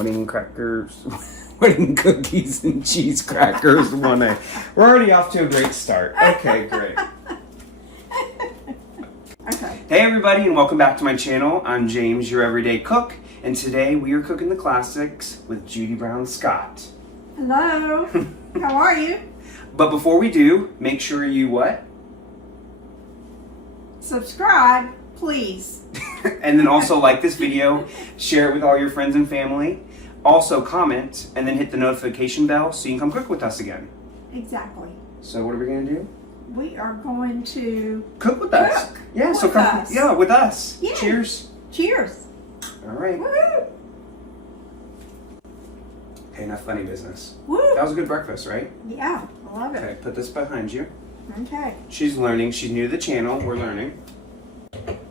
wedding crackers, wedding cookies and cheese crackers 1A. We're already off to a great start. Okay, great. Okay. Hey everybody, and welcome back to my channel. I'm James, your everyday cook, and today we are cooking the classics with Judy Brown Scott. Hello. How are you? But before we do, make sure you what? Subscribe, please. And then also like this video, share it with all your friends and family. Also comment, and then hit the notification bell so you can come cook with us again. Exactly. So what are we gonna do? We are going to Cook with us. Cook Yeah, with so come. us. Yeah, with us. Yeah. Cheers. cheers. All right. Woo! Okay, enough funny business. Woo! That was a good breakfast, right? Yeah, I love Okay, it. put this behind you. Okay. She's learning. She's new to the channel. We're learning.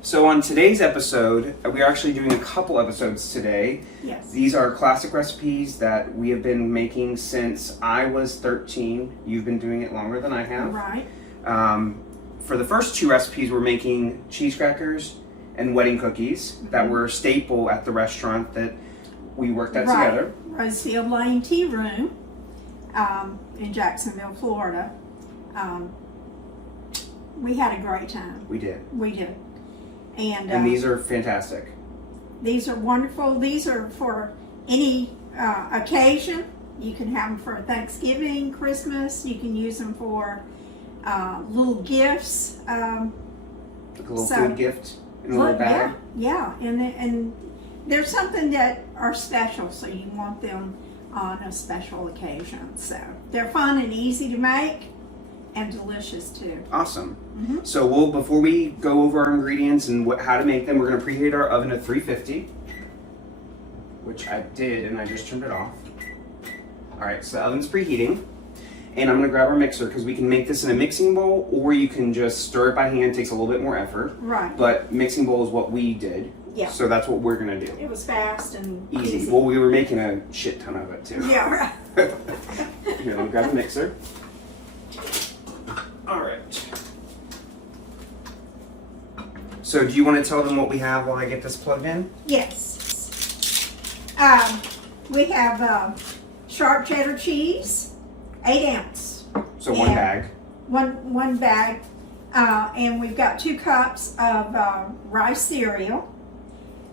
So on today's episode, we're actually doing a couple episodes today. Yes. These are classic recipes that we have been making since I was 13. You've been doing it longer than I have. Right. For the first two recipes, we're making cheese crackers and wedding cookies that were a staple at the restaurant that we worked at together. Rosefield Lane Tea Room in Jacksonville, Florida. We had a great time. We did. We did. And these are fantastic. These are wonderful. These are for any occasion. You can have them for Thanksgiving, Christmas. You can use them for little gifts. Like a little food gift in a little bag. Yeah, and there's something that are special, so you want them on a special occasion. So they're fun and easy to make, and delicious too. Awesome. Mm-hmm. So before we go over our ingredients and how to make them, we're going to preheat our oven at 350, which I did, and I just turned it off. All right, so the oven's preheating, and I'm going to grab our mixer because we can make this in a mixing bowl, or you can just stir it by hand. It takes a little bit more effort. Right. But mixing bowl is what we did. Yeah. So that's what we're going to do. It was fast and Easy. Well, we were making a shit ton of it too. Yeah, right. Here, let me grab the mixer. All right. So do you want to tell them what we have while I get this plugged in? Yes. We have sharp cheddar cheese, 8 ounce. So one bag. One bag. And we've got 2 cups of rice cereal.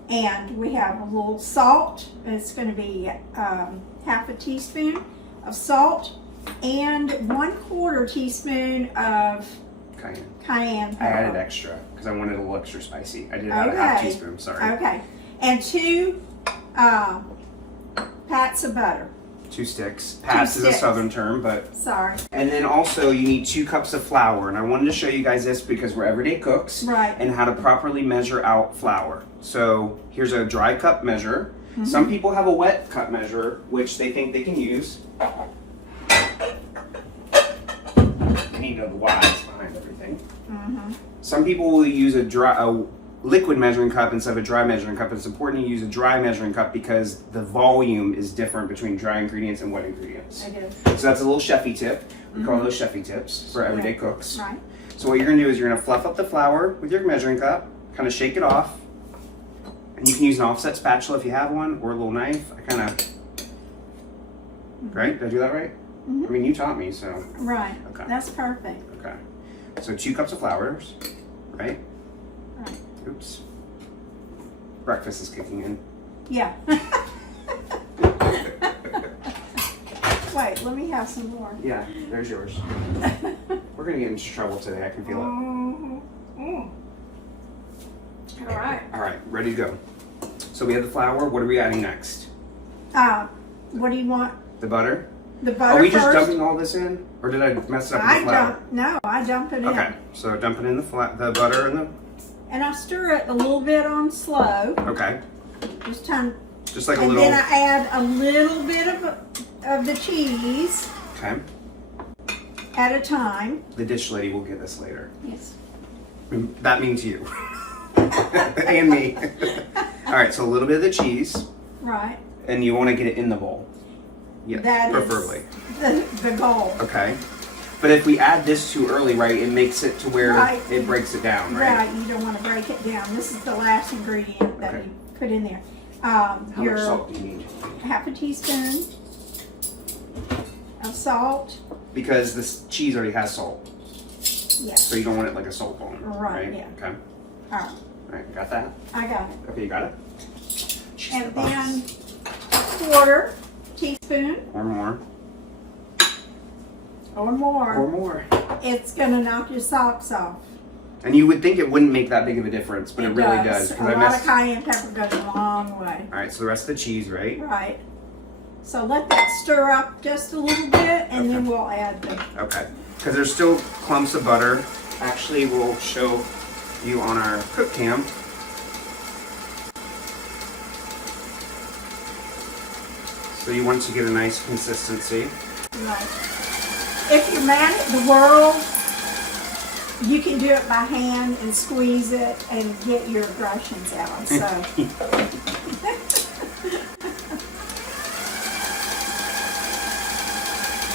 And we have a little salt. It's going to be half a teaspoon of salt and 1/4 teaspoon of cayenne pepper. I added extra because I wanted a little extra spicy. I did add a half teaspoon, sorry. Okay. And 2 pats of butter. 2 sticks. Pats is a southern term, but... Sorry. And then also you need 2 cups of flour. And I wanted to show you guys this because we're everyday cooks. Right. And how to properly measure out flour. So here's a dry cup measure. Mm-hmm. Some people have a wet cup measure, which they think they can use. You need to know the whys behind everything. Mm-hmm. Some people will use a liquid measuring cup instead of a dry measuring cup. It's important to use a dry measuring cup because the volume is different between dry ingredients and wet ingredients. I do. So that's a little chefy tip. We call those chefy tips for everyday cooks. Right. So what you're going to do is you're going to fluff up the flour with your measuring cup, kind of shake it off, and you can use an offset spatula if you have one, or a little knife. I kind of, right? Did I do that right? I mean, you taught me, so. Right. Okay. That's perfect. Okay. So 2 cups of flour, right? Right. Oops. Breakfast is kicking in. Yeah. Wait, let me have some more. Yeah, there's yours. We're going to get into trouble today. I can feel it. Mm. All right. All right, ready to go. So we have the flour. What are we adding next? What do you want? The butter? The butter Are we first? just dumping all this in? Or did I mess it up with the flour? I dump it in. Okay, so dump it in the butter and the... And I stir it a little bit on slow. Okay. Just like a little... And then I add a little bit of the cheese. Okay. At a time. The dish lady will get this later. Yes. That means you. And me. All right, so a little bit of the cheese. Right. And you want to get it in the bowl. Yes, that preferably. Is the goal. Okay. But if we add this too early, right, it makes it to where it breaks it down, right? Right, you don't want to break it down. This is the last ingredient that you put in there. How much your salt do you need? half a teaspoon of salt. Because this cheese already has salt, Yeah. so you don't want it like a salt bomb. Right, yeah. Okay. All right. All right. Got that? I got it. Okay, you got it. And then quarter teaspoon Or more. or more. Or more. It's gonna knock your socks off. And you would think it wouldn't make that big of a difference, but it really does. A 'Cause lot of cayenne pepper goes a long way. All right, so the rest of the cheese, right? Right. So let that stir up just a little bit, and then we'll add the. Okay. Because there's still clumps of butter. Actually, we'll show you on our cook cam. So you want to get a nice consistency. Right. If you're mad at the world, you can do it by hand and squeeze it and get your aggressions out. So.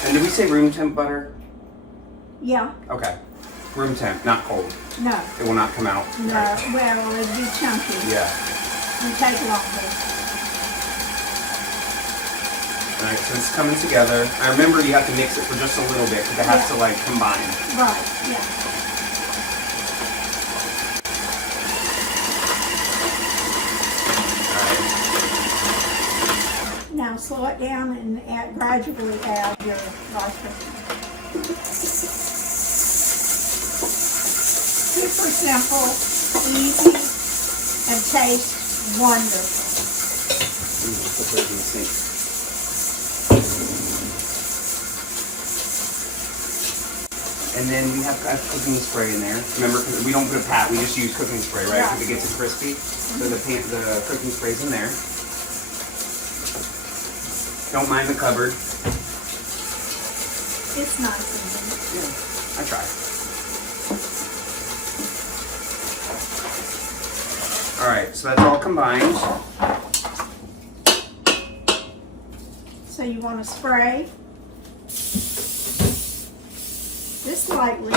And did we say room temp butter? Yeah. Okay. Room temp, not cold. No. It will not come out. No. Right. Well, it'd be chunky. Yeah. It'd take longer. All right, so it's coming together. I remember you have to mix it for just a little bit because it has to like combine. Right. Yeah. Now slow it down and gradually add your rice cookies. Super simple, easy, and tastes wonderful. Put those in the sink. And then we have cooking spray in there. Remember, 'cause we don't put a pat, we just use cooking spray, right? Because it gets it crispy. So the cooking spray's in there. Don't mind the cupboard. It's nice and Yeah, I try. All right, so that's all combined. So you want to spray just lightly.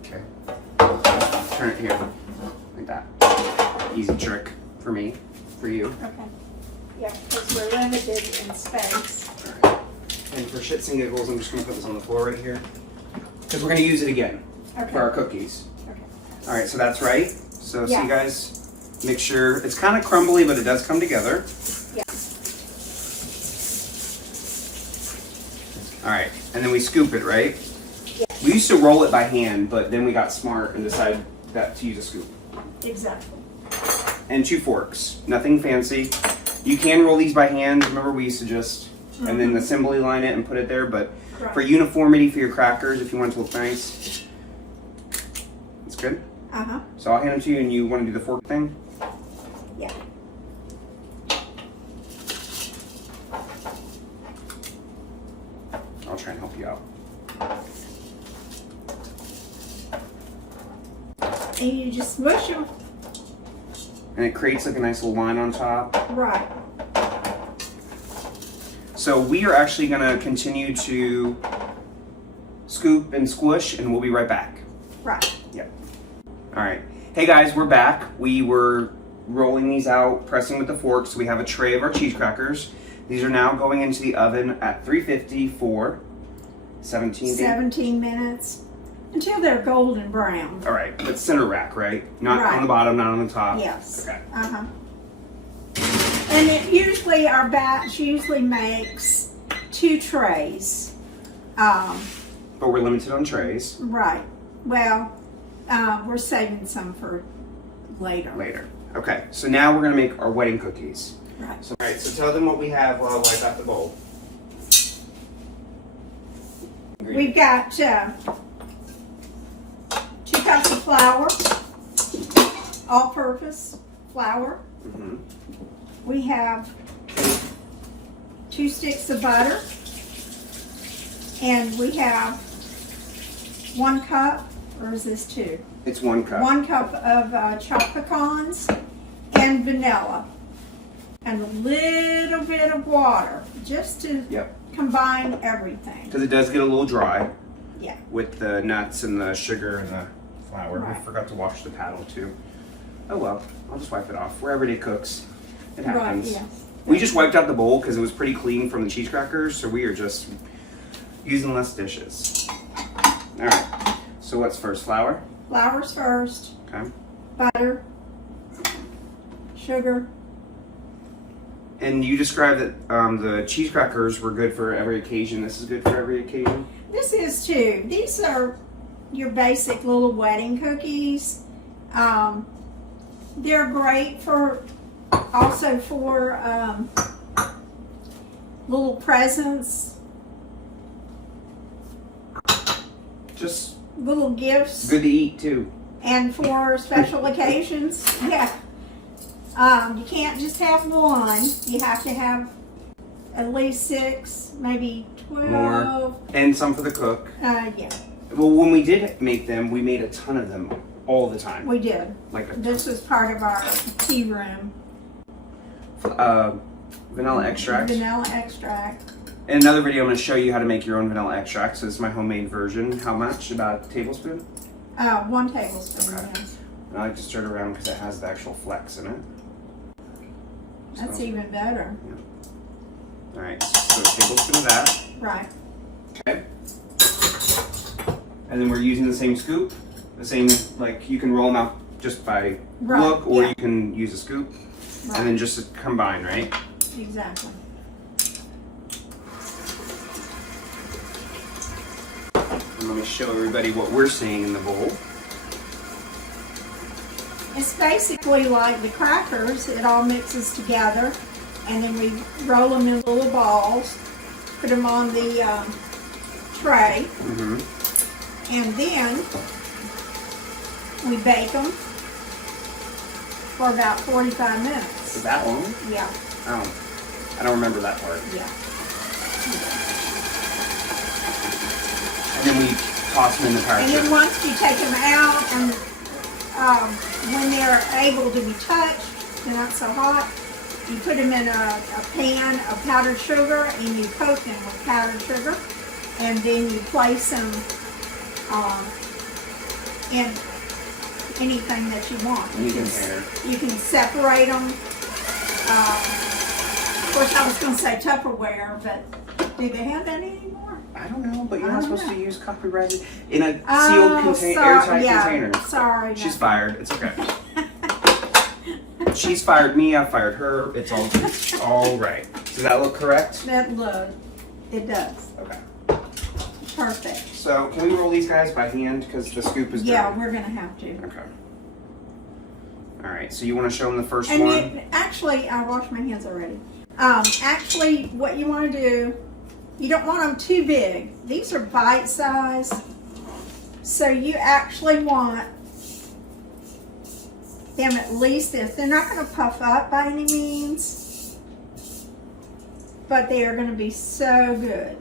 Okay. Turn it here, like that. Easy trick for me, for you. Okay. Yeah, because we're limited in space. All right. And for shits and giggles, I'm just gonna put this on the floor right here. Because we're gonna use it again for our cookies. Okay. All right, so that's right. So Yeah. see guys, make sure, it's kind of crumbly, but it does come together. Yeah. All right, and then we scoop it, right? Yeah. We used to roll it by hand, but then we got smart and decided that to use a scoop. Exactly. And 2 forks, nothing fancy. You can roll these by hand. Remember we used to just, and then assembly line it and put it there, but Right. for uniformity for your crackers, if you want it to look nice, it's good. Uh-huh. So I'll hand them to you and you want to do the fork thing? Yeah. I'll try and help you out. And you just smush them. And it creates like a nice little line on top. Right. So we are actually gonna continue to scoop and squish and we'll be right back. Right. Yep. All right. Hey guys, we're back. We were rolling these out, pressing with the fork, so we have a tray of our cheese crackers. These are now going into the oven at 350 for 17 minutes until they're golden brown. All right, that's center rack, right? Not Right. on the bottom, not on the top. Yes. Okay. Uh-huh. And it usually, our batch usually makes 2 trays. But we're limited on trays. Right. Well, we're saving some for later. Later. Okay, so now we're gonna make our wedding cookies. Right. So, all right, so tell them what we have while I wipe out the bowl. We've got 2 cups of flour, all-purpose flour. Mm-hmm. We have 2 sticks of butter, and we have 1 cup, or is this 2? It's 1 cup. 1 cup of chopped pecans and vanilla, and a little bit of water, just to Yep. combine everything. Because it does get a little dry Yeah. with the nuts and the sugar and the flour. Right. I forgot to wash the paddle too. Oh well, I'll just wipe it off. We're everyday cooks. It happens. Right, yes. We just wiped out the bowl because it was pretty clean from the cheese crackers, so we are just using less dishes. All right. So what's first? Flour? Flour's first. Okay. Butter. Sugar. And you described that the cheese crackers were good for every occasion. This is good for every occasion? This is too. These are your basic little wedding cookies. They're great for also for little presents, Just little gifts, good to eat too. and for special occasions. Yeah. You can't just have one. You have to have at least 6, maybe 12. More. And some for the cook. Yeah, Well, when we did make them, we made a ton of them all the time. we did. Like a This was part of our tea room. vanilla extract. Vanilla extract. In another video, I'm going to show you how to make your own vanilla extract. So this is my homemade version. How much? About a tablespoon? 1 tablespoon. Okay. Yes. I like to stir it around because it has the actual flecks in it. That's So- even better. All right, so a tablespoon of that. Right. Okay. And then we're using the same scoop. The same, like you can roll them out just by Right, look, or yeah. you can use a scoop. Right. And then just combine, right? Exactly. And let me show everybody what we're seeing in the bowl. It's basically like the crackers. It all mixes together, and then we roll them in little balls, put them on the tray, Mm-hmm. and then we bake them for about 45 minutes. Is that long? Yeah, Oh, I don't remember that part. yeah. And then we toss them in the power And then chip. once you take them out, and when they're able to be touched, they're not so hot, you put them in a pan of powdered sugar, and you coat them with powdered sugar, and then you place them in anything that you want. Any You can, container. you can separate them. Of course, I was going to say Tupperware, but do they have that anymore? I don't know, but you're I not don't supposed to know. use copyrighted in a sealed airtight container. Sorry. She's no. fired. It's okay. She's fired me. I fired her. It's all right. Does that look correct? That look, it does. Okay. Perfect. So can we roll these guys by hand because the scoop is Yeah, dirty? we're gonna have to. Okay. All right. So you want to show them the first And one? you, actually, I washed my hands already. Actually, what you want to do, you don't want them too big. These are bite size, so you actually want them at least this. They're not going to puff up by any means, but they are going to be so good.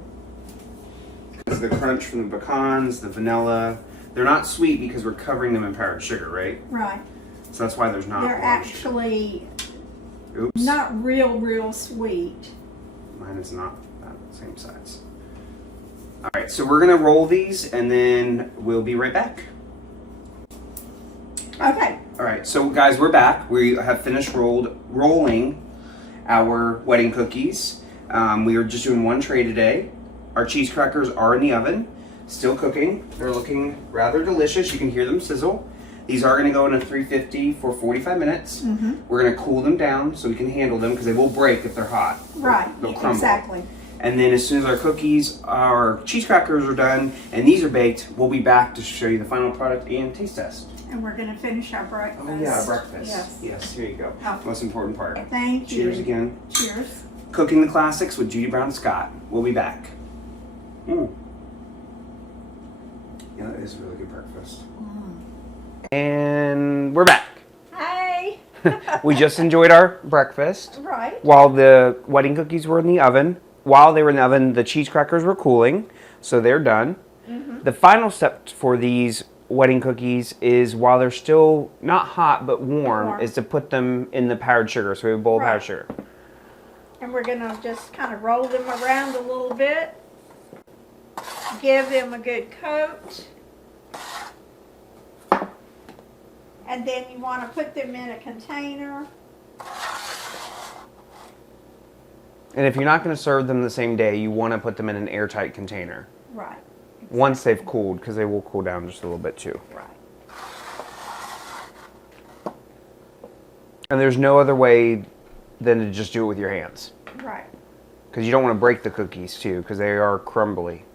Because the crunch from the pecans, the vanilla, they're not sweet because we're covering them in powdered sugar, right? Right. So that's why there's not. They're brown sugar. actually Oops. not real sweet. Mine is not that same size. All right, so we're gonna roll these and then we'll be right back. Okay. All right, so guys, we're back. We have finished rolling our wedding cookies. We are just doing one tray today. Our cheese crackers are in the oven, still cooking. They're looking rather delicious. You can hear them sizzle. These are gonna go in a 350 for 45 minutes. Mm-hmm. We're gonna cool them down so we can handle them because they will break if they're hot. Right. They'll crumble. Exactly. And then as soon as our cheese crackers are done and these are baked, we'll be back to show you the final product and taste test. And we're going to finish our breakfast. Oh yeah, breakfast. Yes. Yes, here you go. Oh. Most important part. Thank you. Cheers again. Cheers. Cooking the classics with Judy Brown Scott. We'll be back. Mm. Yeah, that is a really good breakfast. And we're back. Hey. We just enjoyed our breakfast Right. while the wedding cookies were in the oven. While they were in the oven, the cheese crackers were cooling, so they're done. Mm-hmm. The final step for these wedding cookies is while they're still not hot but warm, is to put them in the powdered sugar. So we have a bowl of powdered Right. sugar. And we're going to just kind of roll them around a little bit. Give them a good coat. And then you want to put them in a container. And if you're not going to serve them the same day, you want to put them in an airtight container. Right. Exactly. Once they've cooled, because they will cool down just a little bit too. Right. And there's no other way than to just do it with your hands. Right. Because you don't want to break the cookies too, because they are crumbly.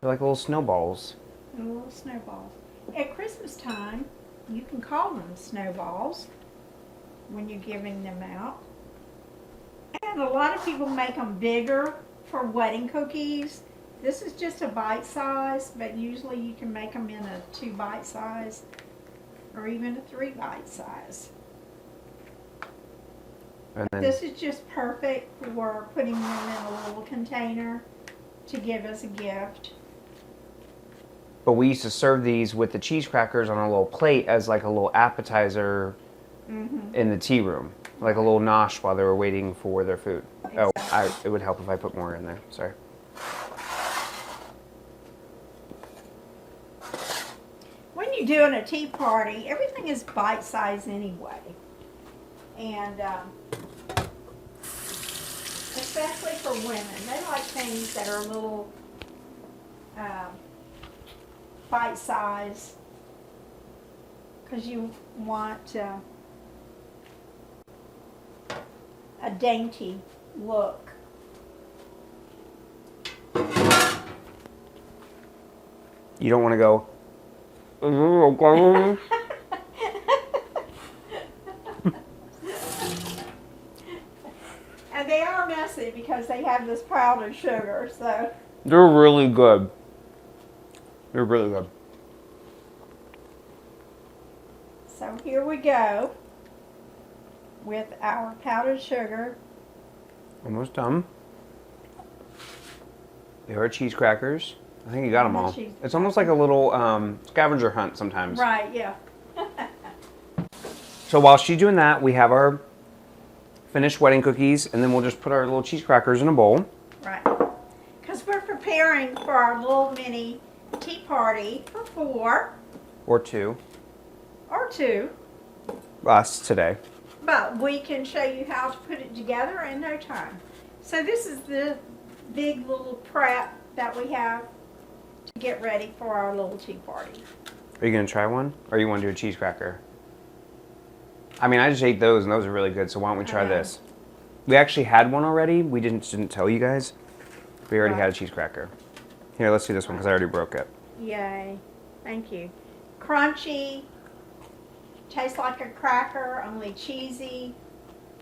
They're like little snowballs. Little snowballs. At Christmas time, you can call them snowballs when you're giving them out. And a lot of people make them bigger for wedding cookies. This is just a bite size, but usually you can make them in a 2 bite size or even a 3 bite size. And then, This is just perfect for putting them in a little container to give as a gift. but we used to serve these with the cheese crackers on a little plate as like a little appetizer in the tea room. Like a little nosh while they were waiting for their food. Exactly. Oh, it would help if I put more in there. Sorry. When you're doing a tea party, everything is bite size anyway. And especially for women, they like things that are a little bite size because you want a dainty look. You don't want to go. And they are messy because they have this powdered sugar, so. They're really good. They're really good. So here we go with our powdered sugar. Almost done. They are cheese crackers. I think you got them all. Cheese It's almost like a little scavenger hunt sometimes. Right, yeah. So while she's doing that, we have our finished wedding cookies, and then we'll just put our little cheese crackers in a bowl. Right. Because we're preparing for our little mini tea party for 4 Or 2. or 2. Us today. But we can show you how to put it together in no time. So this is the big little prep that we have to get ready for our little tea party. Are you going to try one? Or you want to do a cheese cracker? I mean, I just ate those, and those are really good, so why don't we try this? We actually had one already. We didn't tell you guys. We already had a cheese cracker. Here, let's do this one, because I already broke it. Yay. Thank you. Crunchy. Tastes like a cracker, only cheesy.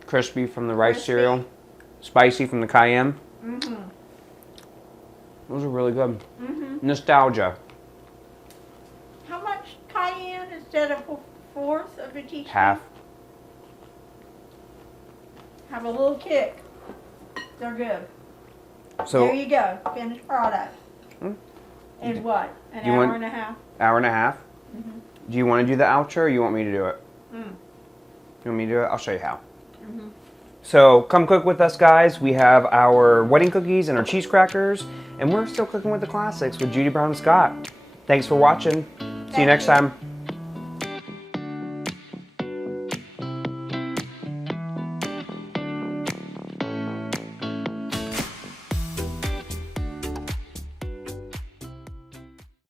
Crispy from the rice Crispy. cereal. Spicy from the cayenne. Mm-hmm. Those are really good. Mm-hmm. Nostalgia. How much cayenne instead of a 1/4 of a teaspoon? Half. Have a little kick. They're good. So, There you go. Finished product. Hmm. In what? An You hour want- and a half? hour and a half. Mm-hmm. Do you want to do the outro, or you want me to do it? Mm. You want me to do it? I'll show you how. Mm-hmm. So come cook with us, guys. We have our wedding cookies and our cheese crackers, and we're still cooking with the classics with Judy Brown and Scott. Thanks for watching. See you next time.